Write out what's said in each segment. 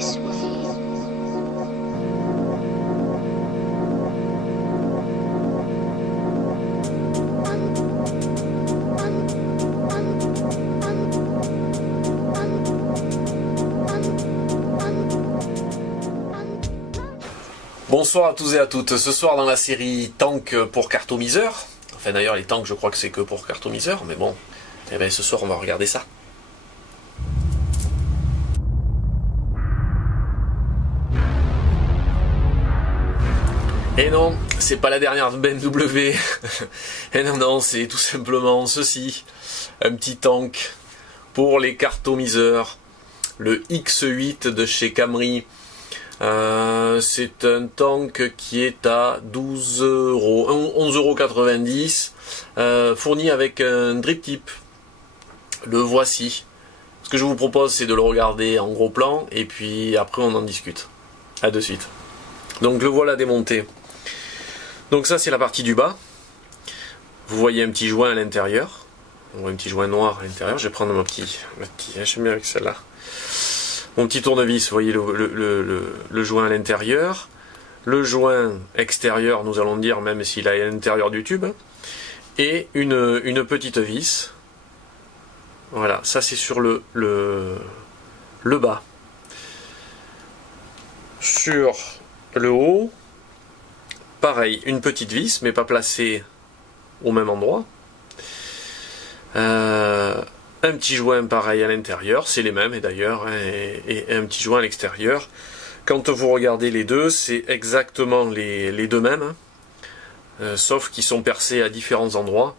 this way. Bonsoir à tous et à toutes. Ce soir dans la série Tank pour cartomiseur, enfin d'ailleurs les tanks je crois que c'est que pour cartomiseur, mais bon, eh bien, ce soir on va regarder ça. Et non, c'est pas la dernière BMW. Et non, c'est tout simplement ceci. Un petit tank pour les cartomiseurs. Le X8 de chez Camry. C'est un tank qui est à 12 €, 11,90 €, fourni avec un drip tip. Le voici. Ce que je vous propose, c'est de le regarder en gros plan et puis après on en discute. A de suite. Donc le voilà démonté. Donc ça c'est la partie du bas. Vous voyez un petit joint à l'intérieur. On voit un petit joint noir à l'intérieur. Je vais prendre mon petit. J'aime bien avec celle-là. Mon petit tournevis, vous voyez le joint à l'intérieur. Le joint extérieur, nous allons dire, même s'il est à l'intérieur du tube. Et une petite vis. Voilà, ça c'est sur le bas. Sur le haut, pareil, une petite vis, mais pas placée au même endroit. Un petit joint pareil à l'intérieur, c'est les mêmes et d'ailleurs, et un petit joint à l'extérieur. Quand vous regardez les deux, c'est exactement les deux mêmes, sauf qu'ils sont percés à différents endroits.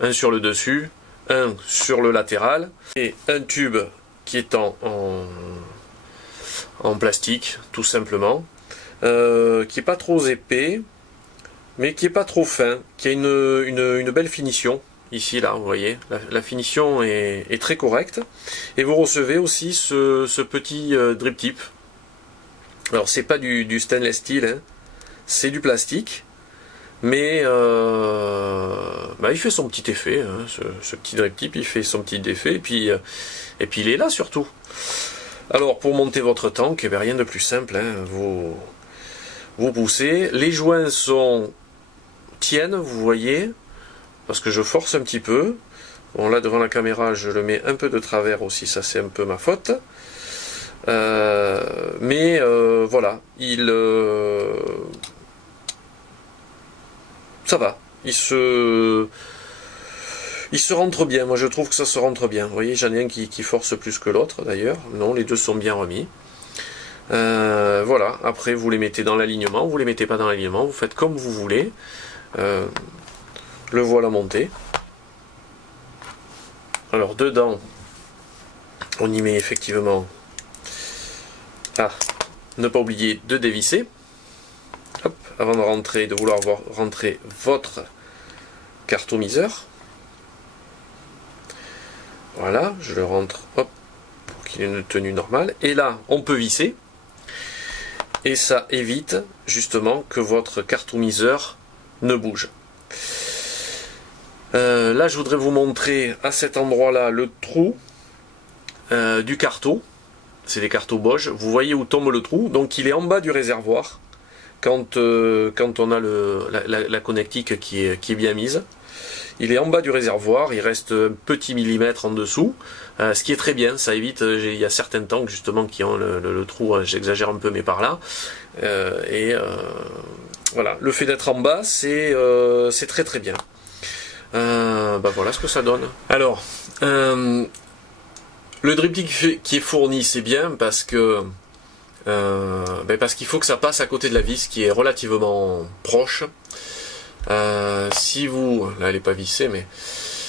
Un sur le dessus, un sur le latéral, et un tube qui est en plastique, tout simplement, qui n'est pas trop épais, mais qui n'est pas trop fin, qui a une belle finition. Ici, là, vous voyez, la finition est très correcte. Et vous recevez aussi ce petit drip tip. Alors, c'est pas du stainless steel, hein, c'est du plastique. Mais il fait son petit effet. Hein, ce petit drip tip, il fait son petit effet. Et puis il est là, surtout. Alors, pour monter votre tank, eh bien, rien de plus simple. Hein, vous poussez. Les joints tiennent, vous voyez. Parce que je force un petit peu. Bon, là devant la caméra je le mets un peu de travers aussi, ça c'est un peu ma faute. Voilà, ça va. Il se rentre bien, moi je trouve que ça se rentre bien. Vous voyez, j'en ai un qui force plus que l'autre d'ailleurs. Non, les deux sont bien remis. Voilà, après vous les mettez dans l'alignement, vous les mettez pas dans l'alignement, vous faites comme vous voulez. Le voilà monté. Alors dedans, on y met effectivement. Ne pas oublier de dévisser. Hop, avant de vouloir rentrer votre cartomiseur. Voilà, je le rentre, hop, pour qu'il ait une tenue normale. Et là, on peut visser. Et ça évite justement que votre cartomiseur ne bouge. Là je voudrais vous montrer à cet endroit là le trou du carto. C'est des cartos Bosch. Vous voyez où tombe le trou, donc il est en bas du réservoir quand on a la connectique qui est bien mise. Il est en bas du réservoir, il reste un petit millimètre en dessous, ce qui est très bien, ça évite, il y a certains tanks justement qui ont le trou, j'exagère un peu mais par là, voilà, le fait d'être en bas c'est très très bien. Voilà ce que ça donne. Alors, le drip tip qui est fourni, c'est bien parce que parce qu'il faut que ça passe à côté de la vis qui est relativement proche. Si vous, là elle n'est pas vissée, mais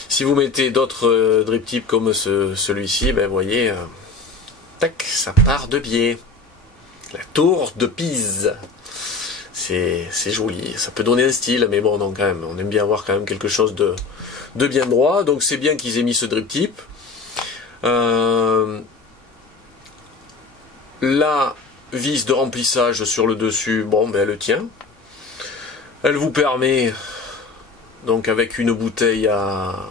si vous mettez d'autres drip tips comme celui-ci, vous voyez, tac, ça part de biais. La tour de Pise. C'est joli, ça peut donner un style, mais bon, non, quand même, on aime bien avoir quand même quelque chose de bien droit, donc c'est bien qu'ils aient mis ce drip tip. La vis de remplissage sur le dessus, bon, elle tient. Elle vous permet, donc avec une bouteille à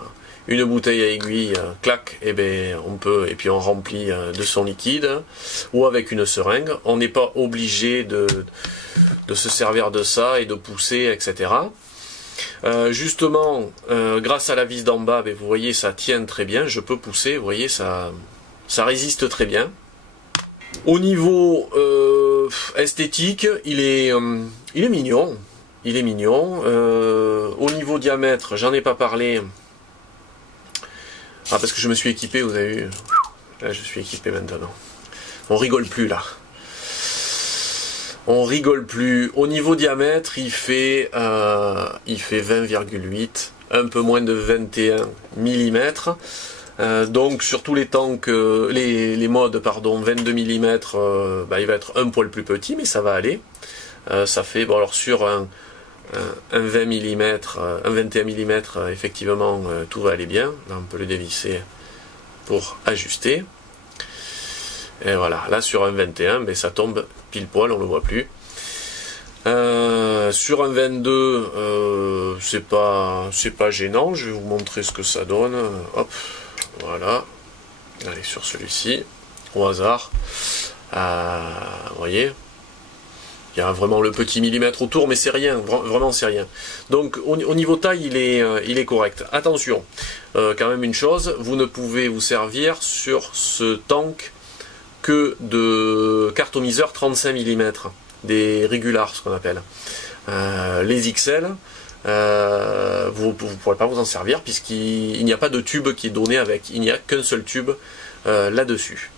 une bouteille à aiguille, clac, et ben on peut, et puis on remplit de son liquide, ou avec une seringue. On n'est pas obligé de se servir de ça et de pousser, etc. Justement, grâce à la vis d'en bas, ben, vous voyez, ça tient très bien. Je peux pousser, vous voyez, ça résiste très bien. Au niveau esthétique, il est mignon. Il est mignon. Au niveau diamètre, j'en ai pas parlé. Ah, parce que je me suis équipé, vous avez vu. Là, je suis équipé maintenant. On rigole plus, là. On rigole plus. Au niveau diamètre, il fait 20,8, un peu moins de 21 mm. Donc sur tous les tanks, les modes, pardon, 22 mm, il va être un poil plus petit, mais ça va aller. Ça fait, bon alors sur un 20 mm, un 21 mm, effectivement, tout va aller bien. Là, on peut le dévisser pour ajuster. Et voilà, là sur un 21, ben, ça tombe pile poil, on ne le voit plus. Sur un 22, c'est pas gênant. Je vais vous montrer ce que ça donne. Hop, voilà. Allez sur celui-ci, au hasard. Vous voyez, il y a vraiment le petit millimètre autour, mais c'est rien, vraiment c'est rien. Donc au niveau taille, il est correct. Attention, quand même une chose, vous ne pouvez vous servir sur ce tank que de cartomiseurs 35 mm, des régulars, ce qu'on appelle. Les XL, vous ne pourrez pas vous en servir puisqu'il n'y a pas de tube qui est donné avec, il n'y a qu'un seul tube là-dessus.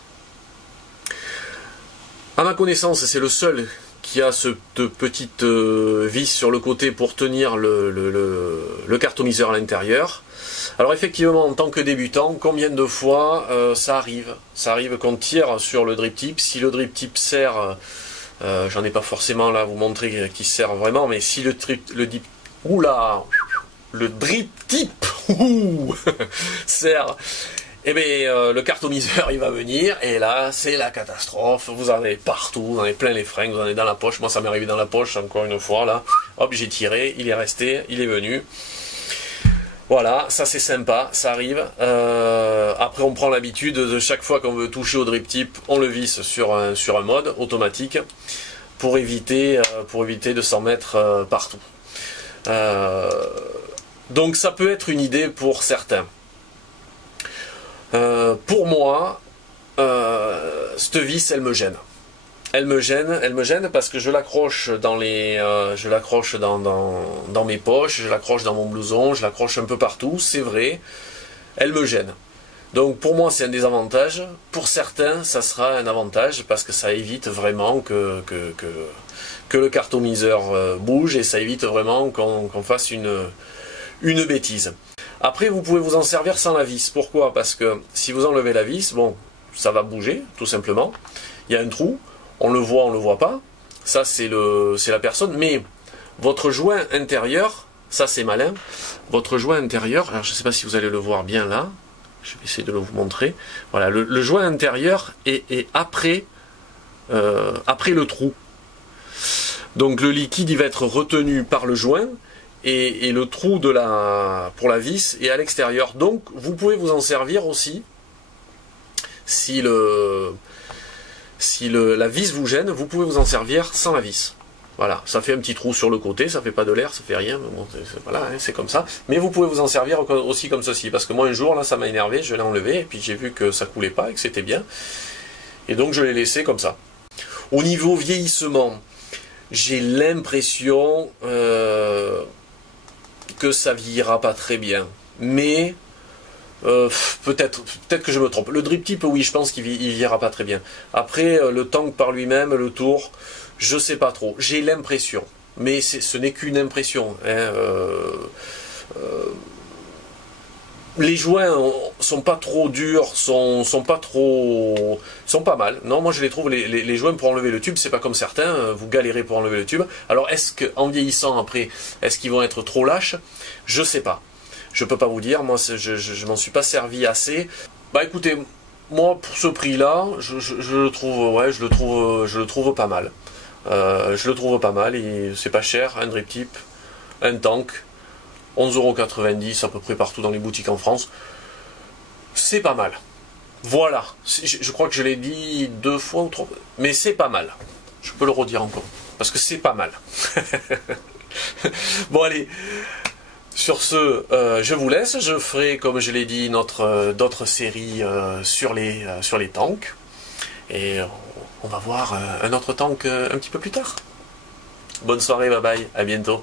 À ma connaissance, c'est le seul qui a cette petite vis sur le côté pour tenir le cartomiseur à l'intérieur. Alors effectivement, en tant que débutant, combien de fois ça arrive qu'on tire sur le drip tip. Si le drip tip sert, j'en ai pas forcément là à vous montrer qu'il sert vraiment, mais si le drip tip sert, eh bien, le cartomiseur il va venir et là c'est la catastrophe. Vous en avez partout, vous en avez plein les fringues, vous en avez dans la poche. Moi ça m'est arrivé dans la poche encore une fois là. Hop, j'ai tiré, il est resté, il est venu. Voilà, ça c'est sympa, ça arrive. Après on prend l'habitude de chaque fois qu'on veut toucher au drip tip, on le visse sur un mode automatique pour éviter de s'en mettre partout. Donc ça peut être une idée pour certains. Pour moi, cette vis, elle me gêne. Elle me gêne parce que je l'accroche dans mes poches, je l'accroche dans mon blouson, je l'accroche un peu partout, c'est vrai. Elle me gêne. Donc pour moi, c'est un désavantage. Pour certains, ça sera un avantage parce que ça évite vraiment que le cartomiseur bouge et ça évite vraiment qu'on fasse une bêtise. Après, vous pouvez vous en servir sans la vis. Pourquoi? Parce que si vous enlevez la vis, bon, ça va bouger, tout simplement. Il y a un trou, on le voit pas. Ça, c'est la personne. Mais votre joint intérieur, ça c'est malin. Votre joint intérieur, alors je ne sais pas si vous allez le voir bien là. Je vais essayer de le vous montrer. Voilà, le joint intérieur est après le trou. Donc le liquide, il va être retenu par le joint. Et le trou pour la vis est à l'extérieur. Donc vous pouvez vous en servir aussi. Si la vis vous gêne, vous pouvez vous en servir sans la vis. Voilà, ça fait un petit trou sur le côté, ça fait pas de l'air, ça fait rien, mais bon, voilà, hein, c'est comme ça. Mais vous pouvez vous en servir aussi comme ceci, parce que moi un jour là ça m'a énervé, je l'ai enlevé, et puis j'ai vu que ça coulait pas et que c'était bien. Et donc je l'ai laissé comme ça. Au niveau vieillissement, j'ai l'impression que ça vieillira pas très bien, mais peut-être que je me trompe. Le drip tip, oui, je pense qu'il vieillira pas très bien. Après, le tank par lui-même, le tour, je sais pas trop. J'ai l'impression, mais ce n'est qu'une impression. Hein, les joints sont pas trop durs, sont pas mal. Non, moi je les trouve, les joints pour enlever le tube, c'est pas comme certains, vous galérez pour enlever le tube. Alors est-ce qu'en vieillissant après, est-ce qu'ils vont être trop lâches? Je sais pas. Je peux pas vous dire, moi je m'en suis pas servi assez. Bah écoutez, moi pour ce prix-là, je le trouve, ouais, je le trouve pas mal. Je le trouve pas mal, et c'est pas cher, un drip tip, un tank. 11,90 € à peu près partout dans les boutiques en France. C'est pas mal. Voilà, je crois que je l'ai dit 2 fois ou 3 fois, mais c'est pas mal. Je peux le redire encore, parce que c'est pas mal. Bon allez, sur ce, je vous laisse. Je ferai, comme je l'ai dit, d'autres séries sur les tanks. Et on va voir un autre tank un petit peu plus tard. Bonne soirée, bye bye, à bientôt.